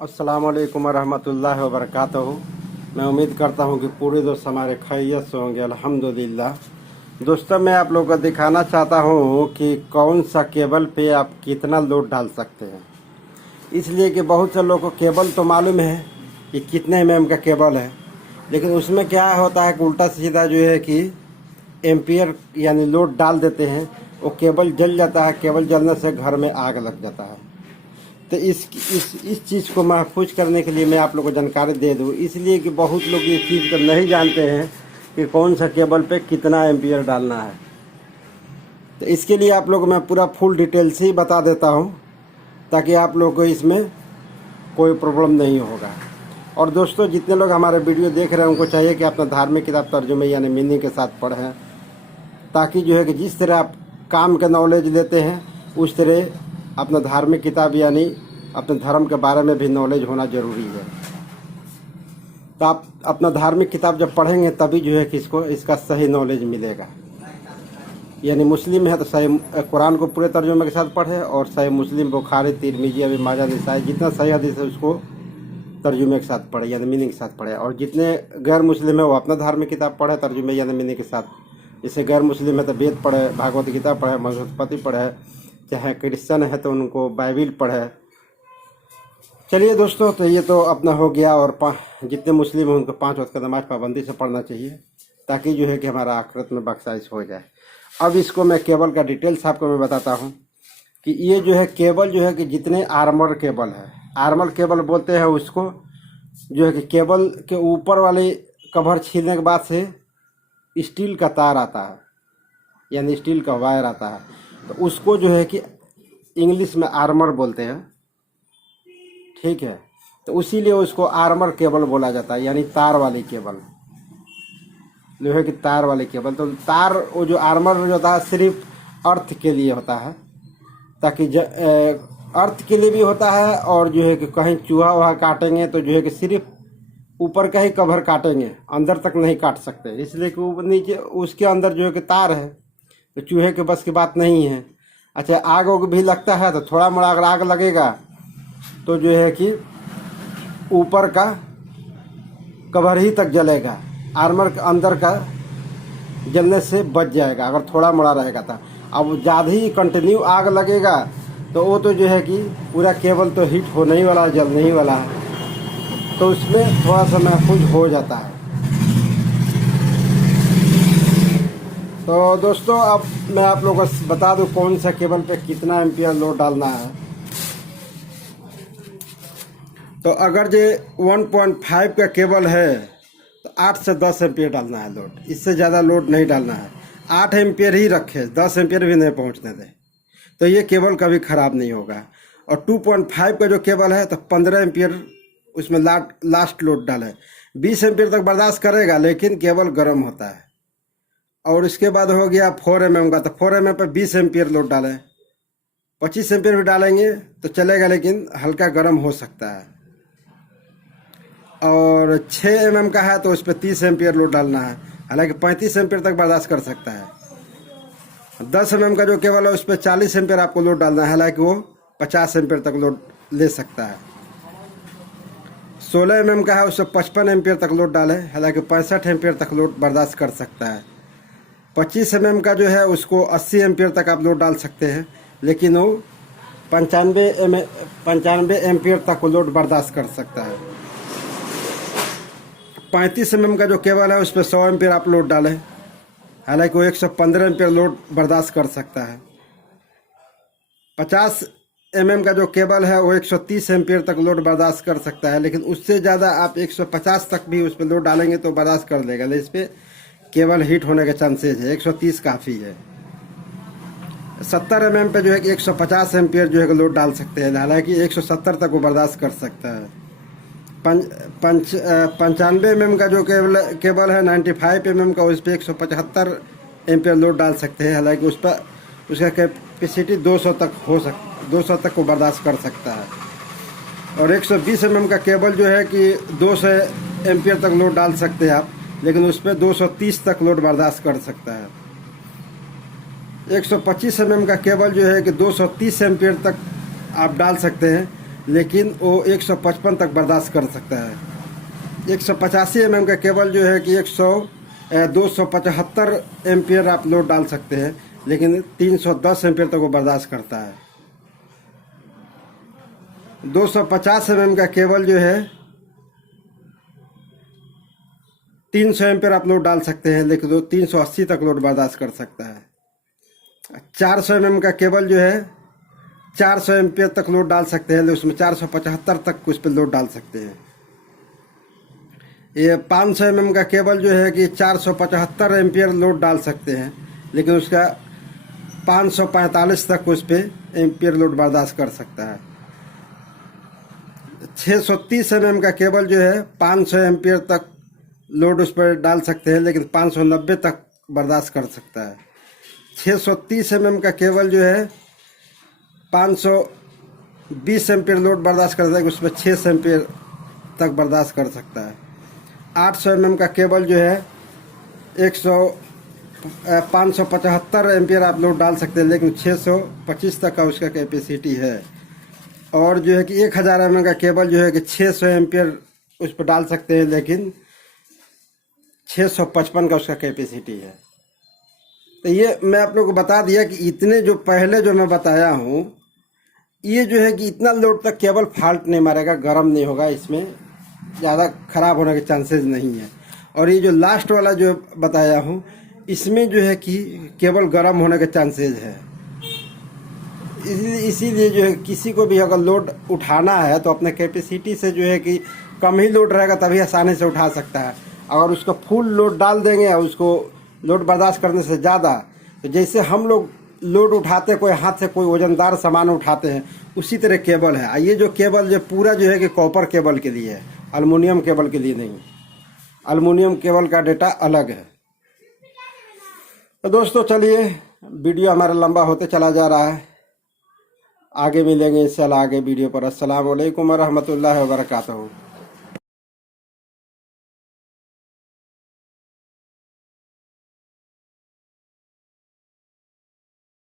अस्सलामुअलैकुम रहमतुल्लाहि व बरकातहू। मैं उम्मीद करता हूँ कि पूरे दोस्त हमारे खैरियत से होंगे, अल्हम्दुलिल्लाह। दोस्तों, मैं आप लोगों को दिखाना चाहता हूँ कि कौन सा केबल पे आप कितना लोड डाल सकते हैं। इसलिए कि बहुत से लोगों को केबल तो मालूम है कि कितने mm का केबल है, लेकिन उसमें क्या होता है कि उल्टा सीधा जो है कि एम्पियर यानी लोड डाल देते हैं, वो केबल जल जाता है। केबल जलने से घर में आग लग जाता है। तो इस चीज़ को महफूज करने के लिए मैं आप लोगों को जानकारी दे दूँ, इसलिए कि बहुत लोग ये चीज़ को नहीं जानते हैं कि कौन सा केबल पे कितना एम्पियर डालना है। तो इसके लिए आप लोगों को मैं पूरा फुल डिटेल्स ही बता देता हूँ, ताकि आप लोगों को इसमें कोई प्रॉब्लम नहीं होगा। और दोस्तों, जितने लोग हमारे वीडियो देख रहे हैं उनको चाहिए कि अपना धार्मिक किताब तर्जुमे यानी मीनिंग के साथ पढ़ें, ताकि जो है कि जिस तरह आप काम का नॉलेज लेते हैं उस तरह अपना धार्मिक किताब यानी अपने धर्म के बारे में भी नॉलेज होना ज़रूरी है। तो आप अपना धार्मिक किताब जब पढ़ेंगे तभी जो है कि इसका सही नॉलेज मिलेगा। यानी मुस्लिम है तो सही कुरान को पूरे तर्जुमे के साथ पढ़े, और सही मुस्लिम, बुखारी, तिरमिजी, अभी माजा, निसाई, जितना सही हदीस है उसको तर्जुमे के साथ पढ़े यानी मीनिंग के साथ पढ़े। और जितने गैर मुस्लिम है वो अपना धार्मिक किताब पढ़े तर्जुमे यानी मीनिंग के साथ। जैसे गैर मुस्लिम है तो वेद पढ़े, भागवत गीता पढ़े, मधुपति पढ़े, चाहे क्रिश्चन है तो उनको बाइबिल पढ़े। चलिए दोस्तों, तो ये तो अपना हो गया। और जितने मुस्लिम हैं उनको 5 वक्त का नमाज पाबंदी से पढ़ना चाहिए, ताकि जो है कि हमारा आखिरत में बख्शाइश हो जाए। अब इसको मैं केबल का डिटेल्स आपको मैं बताता हूँ कि ये जो है केबल जो है कि जितने आर्मर केबल है, आर्मर केबल बोलते हैं उसको, जो है कि केबल के ऊपर वाले कवर छीलने के बाद से स्टील का तार आता है यानी स्टील का वायर आता है, तो उसको जो है कि इंग्लिश में आर्मर बोलते हैं, ठीक है। तो उसीलिए उसको आर्मर केबल बोला जाता है, यानी तार वाली केबल, लोहे की तार वाली केबल। तो तार वो जो आर्मर जो होता है सिर्फ अर्थ के लिए होता है, ताकि अर्थ के लिए भी होता है, और जो है कि कहीं चूहा वहा काटेंगे तो जो है कि सिर्फ ऊपर का ही कवर काटेंगे, अंदर तक नहीं काट सकते, इसलिए कि वो नीचे उसके अंदर जो है कि तार है, तो चूहे के बस की बात नहीं है। अच्छा, आग उग भी लगता है तो थोड़ा मोड़ा अगर आग लगेगा तो जो है कि ऊपर का कवर ही तक जलेगा, आर्मर के अंदर का जलने से बच जाएगा अगर थोड़ा मोड़ा रहेगा था। अब ज़्यादा ही कंटिन्यू आग लगेगा तो वो तो जो है कि पूरा केबल तो हीट होने ही वाला, जलने ही वाला है, तो उसमें थोड़ा सा महफूज हो जाता है। तो दोस्तों, अब मैं आप लोगों को बता दूं कौन सा केबल पे कितना एम्पियर लोड डालना है। तो अगर जो 1.5 का केबल है तो 8 से 10 एम्पियर डालना है लोड, इससे ज़्यादा लोड नहीं डालना है। 8 एम्पियर ही रखे, 10 एम्पियर भी नहीं पहुंचने दें, तो ये केबल कभी ख़राब नहीं होगा। और 2.5 का जो केबल है तो 15 एम्पियर उसमें लास्ट लोड डालें। 20 एम्पियर तक बर्दाश्त करेगा, लेकिन केबल गर्म होता है। और इसके बाद हो गया 4 mm का, तो 4 mm पर 20 एम्पियर लोड डालें। 25 एम्पियर भी डालेंगे तो चलेगा, लेकिन हल्का गर्म हो सकता है। और 6 mm का है तो उस पर 30 एम्पियर लोड डालना है, हालांकि 35 एम्पियर तक बर्दाश्त कर सकता है। 10 mm का जो केबल है उस पर 40 एम्पियर आपको लोड डालना है, हालांकि वो 50 एम्पियर तक लोड ले सकता है। 16 mm का है उस पर 55 एम्पियर तक लोड डालें, हालांकि 65 एम्पियर तक लोड बर्दाश्त कर सकता है। 25 mm का जो है उसको 80 एम्पियर तक आप लोड डाल सकते हैं, लेकिन वो 95 एम्पियर तक लोड बर्दाश्त कर सकता है। 35 mm का जो केबल है उस पर 100 एम्पियर आप लोड डालें, हालांकि वो 115 एम्पियर लोड बर्दाश्त कर सकता है। 50 mm का जो केबल है वो 130 एम्पियर तक लोड बर्दाश्त कर सकता है, लेकिन उससे ज़्यादा आप 150 तक भी उस पर लोड डालेंगे तो बर्दाश्त कर लेगा, लेकिन इस पर केबल हीट होने के चांसेज है। 130 काफ़ी है। 70 mm पे जो है कि 150 एम्पियर जो है कि लोड डाल सकते हैं, हालांकि 170 तक वो बर्दाश्त कर सकता है। 95 mm का जो केबल है 95 mm का, उस पर 175 एम्पियर लोड डाल सकते हैं, हालांकि उस पर उसका कैपेसिटी 200 तक को बर्दाश्त कर सकता है। और 120 mm का केबल जो है कि 200 एम्पियर तक लोड डाल सकते हैं आप, लेकिन उस पर 230 तक लोड बर्दाश्त कर सकता है। 125 mm का केबल जो है कि 230 एम्पियर तक आप डाल सकते हैं, लेकिन वो 155 तक बर्दाश्त कर सकता है। 185 mm का केबल जो है कि 275 एम्पियर आप लोड डाल सकते हैं, लेकिन 310 एम्पियर तक वो बर्दाश्त करता है। 250 mm का केबल जो है 300 एम्पियर आप लोड डाल सकते हैं, लेकिन वो 380 तक लोड बर्दाश्त कर सकता है। 400 mm का केबल जो है 400 एम्पियर तक लोड डाल सकते हैं, लेकिन उसमें 475 तक उस पर लोड डाल सकते हैं। ये 500 mm का केबल जो है कि 475 एम्पियर लोड डाल सकते हैं, लेकिन उसका 545 तक उस पर एम्पियर लोड बर्दाश्त कर सकता है। 630 mm का केबल जो है 500 एम्पियर तक लोड उस पर डाल सकते हैं, लेकिन 590 तक बर्दाश्त कर सकता है। 630 mm का केबल जो है 520 एम्पियर लोड बर्दाश्त करता है, उसमें 6 एम्पियर तक बर्दाश्त कर सकता है। 800 mm का केबल जो है 575 एम्पियर आप लोड डाल सकते हैं, लेकिन 625 तक का उसका कैपेसिटी है। और जो है कि 1000 mm का केबल जो है कि 600 एम्पियर उस पर डाल सकते हैं, लेकिन 655 का उसका कैपेसिटी है। तो ये मैं आप लोगों को बता दिया कि इतने जो पहले जो मैं बताया हूँ, ये जो है कि इतना लोड तक केबल फॉल्ट नहीं मारेगा, गर्म नहीं होगा, इसमें ज़्यादा ख़राब होने के चांसेस नहीं है। और ये जो लास्ट वाला जो बताया हूँ, इसमें जो है कि केबल गर्म होने के चांसेस है। इसीलिए जो है किसी को भी अगर लोड उठाना है तो अपने कैपेसिटी से जो है कि कम ही लोड रहेगा तभी आसानी से उठा सकता है। अगर उसको फुल लोड डाल देंगे और उसको लोड बर्दाश्त करने से ज़्यादा, तो जैसे हम लोग लोड उठाते कोई हाथ से कोई वजनदार सामान उठाते हैं, उसी तरह केबल है। ये जो केबल जो पूरा जो है कि कॉपर केबल के लिए है, एल्युमिनियम केबल के लिए नहीं। एल्युमिनियम केबल का डेटा अलग है। तो दोस्तों चलिए, वीडियो हमारा लंबा होते चला जा रहा है, आगे मिलेंगे इंशाल्लाह आगे वीडियो पर। अस्सलाम वालेकुम व रहमतुल्लाहि व बरकातहू।